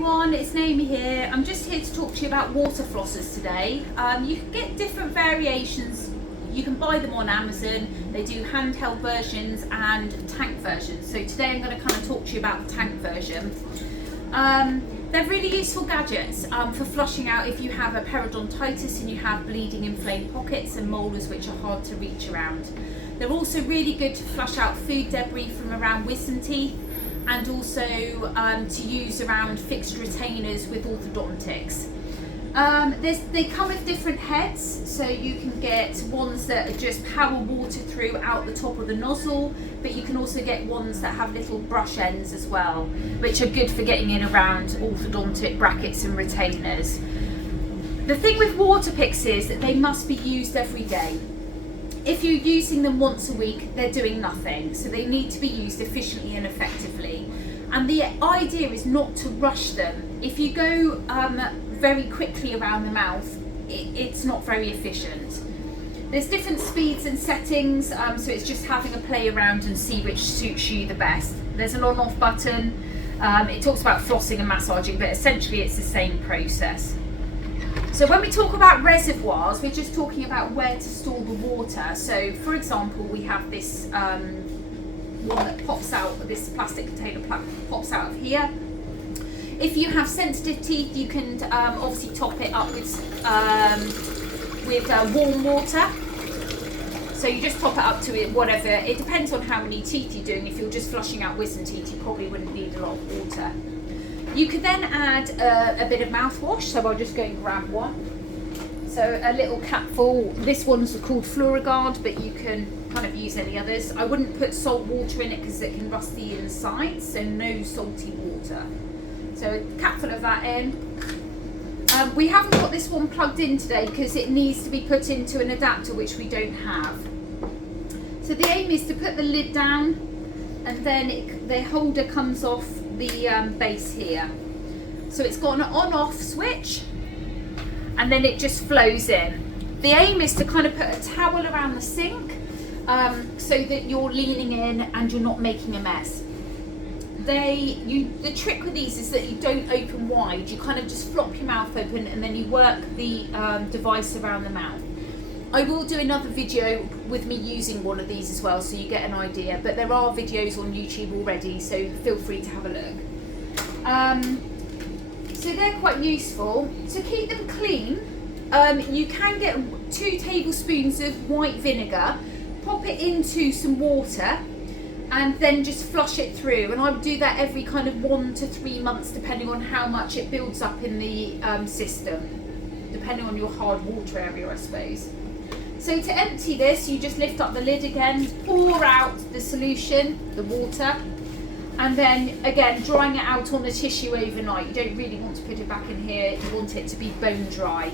everyone, it's Naomi here. I'm just here to talk to you about water flossers today. You can get different variations. You can buy them on Amazon. They do handheld versions and tank versions. So today I'm going to kind of talk to you about the tank version. They're really useful gadgets for flushing out if you have a periodontitis and you have bleeding inflamed pockets and molars which are hard to reach around. They're also really good to flush out food debris from around wisdom teeth, and also to use around fixed retainers with orthodontics. They come with different heads, so you can get ones that are just power water through out the top of the nozzle, but you can also get ones that have little brush ends as well, which are good for getting in around orthodontic brackets and retainers. The thing with water piks is that they must be used every day. If you're using them once a week, they're doing nothing, so they need to be used efficiently and effectively. And the idea is not to rush them. If you go very quickly around the mouth, it's not very efficient. There's different speeds and settings, so it's just having a play around and see which suits you the best. There's an on-off button. It talks about flossing and massaging, but essentially it's the same process. So when we talk about reservoirs, we're just talking about where to store the water. So for example, we have this one that pops out, this plastic container pops out of here. If you have sensitive teeth, you can obviously top it up with warm water. So you just top it up to it, whatever. It depends on how many teeth you're doing. If you're just flushing out wisdom teeth, you probably wouldn't need a lot of water. You could then add a bit of mouthwash, so I'll just go and grab one. So a little capful. This one's called Fluorogard, but you can kind of use any others. I wouldn't put salt water in it because it can rust the inside, so no salty water. So a capful of that in. We haven't got this one plugged in today because it needs to be put into an adapter, which we don't have. So the aim is to put the lid down, and then the holder comes off the base here. So it's got an on-off switch, and then it just flows in. The aim is to kind of put a towel around the sink so that you're leaning in and you're not making a mess. The trick with these is that you don't open wide. You kind of just flop your mouth open and then you work the device around the mouth. I will do another video with me using one of these as well, so you get an idea, but there are videos on YouTube already, so feel free to have a look. So they're quite useful. To keep them clean, you can get 2 tablespoons of white vinegar, pop it into some water, and then just flush it through. And I would do that every kind of 1 to 3 months, depending on how much it builds up in the system, depending on your hard water area, I suppose. So to empty this, you just lift up the lid again, pour out the solution, the water, and then again drying it out on the tissue overnight. You don't really want to put it back in here, you want it to be bone dry.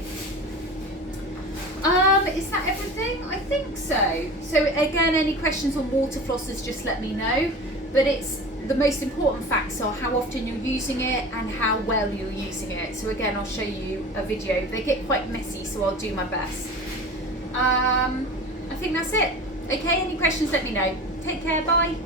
Is that everything? I think so. So again, any questions on water flossers, just let me know. But the most important facts are how often you're using it and how well you're using it. So again, I'll show you a video. They get quite messy, so I'll do my best. I think that's it. Okay, any questions, let me know. Take care, bye.